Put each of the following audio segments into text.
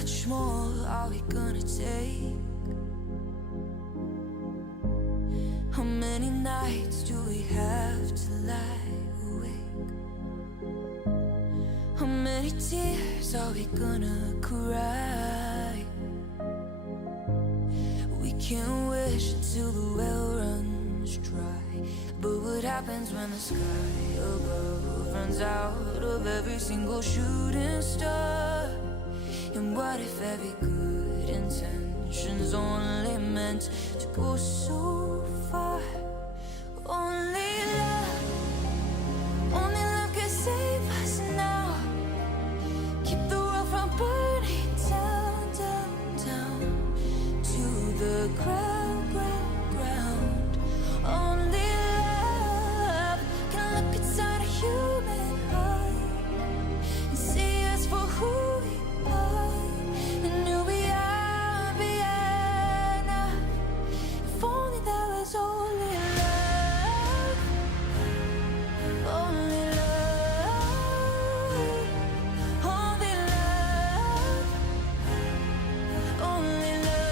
much more are we gonna take? How many nights do we have to lie awake? How many tears are we gonna cry? We can wish until the well runs dry, but what happens when the sky above runs out of every single shooting star? And what if every good intention's only meant to go so far? Only love can save us now. Keep the world from burning down, down, down to the ground, ground, ground. Only love can look inside a human heart and see us for who we are and who we are beyond. If only there was only love, only love, only love, only love.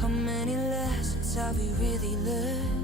How many lessons have we really learned?